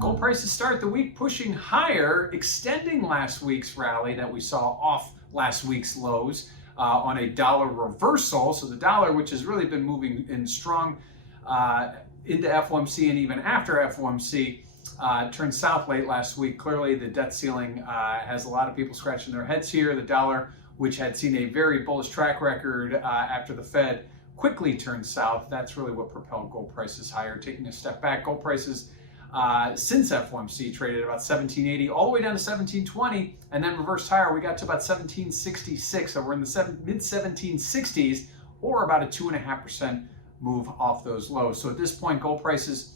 Gold prices start the week pushing higher, extending last week's rally that we saw off last week's lows on a dollar reversal. So the dollar, which has really been moving in strong into FOMC and even after FOMC, turned south late last week. Clearly, the debt ceiling has a lot of people scratching their heads here. The dollar, which had seen a very bullish track record after the Fed, quickly turned south. That's really what propelled gold prices higher. Taking a step back, gold prices since FOMC traded about 1780 all the way down to 1720 and then reversed higher. We got to about 1766, so we're in the mid 1760s, or about a 2.5% move off those lows. So at this point, gold prices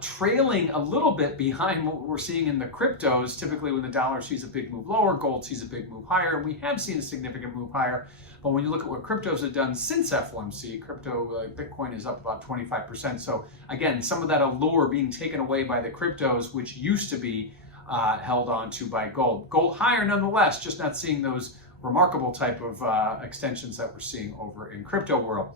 trailing a little bit behind what we're seeing in the cryptos. Typically when the dollar sees a big move lower, gold sees a big move higher, and we have seen a significant move higher. But when you look at what cryptos have done since FOMC, Bitcoin is up about 25%. So again, some of that allure being taken away by the cryptos, which used to be held on to by gold. Gold higher nonetheless, just not seeing those remarkable type of extensions that we're seeing over in crypto world.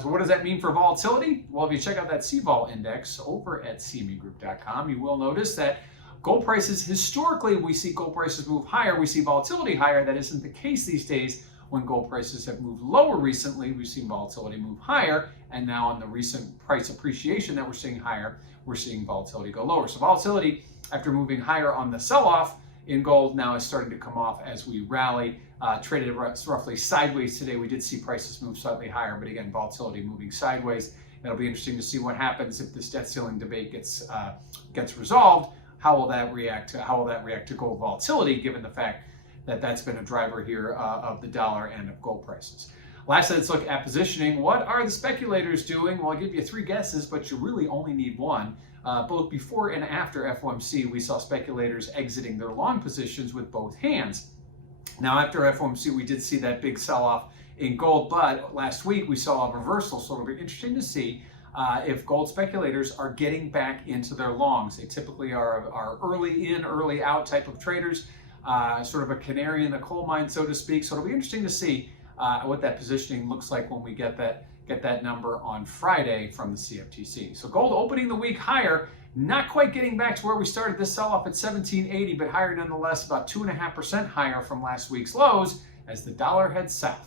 So what does that mean for volatility? Well, if you check out that CVol index over at cmegroup.com, you will notice that gold prices, historically, we see gold prices move higher, we see volatility higher. That isn't the case these days. When gold prices have moved lower recently, we've seen volatility move higher, and now in the recent price appreciation that we're seeing higher, we're seeing volatility go lower. So volatility, after moving higher on the sell-off in gold, now is starting to come off as we rally. Traded roughly sideways today. We did see prices move slightly higher, but again, volatility moving sideways. It'll be interesting to see what happens if this debt ceiling debate gets resolved. How will that react to gold volatility, given the fact that that's been a driver here of the dollar and of gold prices. Lastly, let's look at positioning. What are the speculators doing? Well, I'll give you three guesses, but you really only need one. Both before and after FOMC, we saw speculators exiting their long positions with both hands. Now, after FOMC, we did see that big sell-off in gold, but last week we saw a reversal, so it'll be interesting to see if gold speculators are getting back into their longs. They typically are early in, early out type of traders. Sort of a canary in the coal mine, so to speak. So it'll be interesting to see what that positioning looks like when we get that number on Friday from the CFTC. So gold opening the week higher, not quite getting back to where we started this sell-off at 1780, but higher nonetheless, about 2.5% higher from last week's lows as the dollar heads south.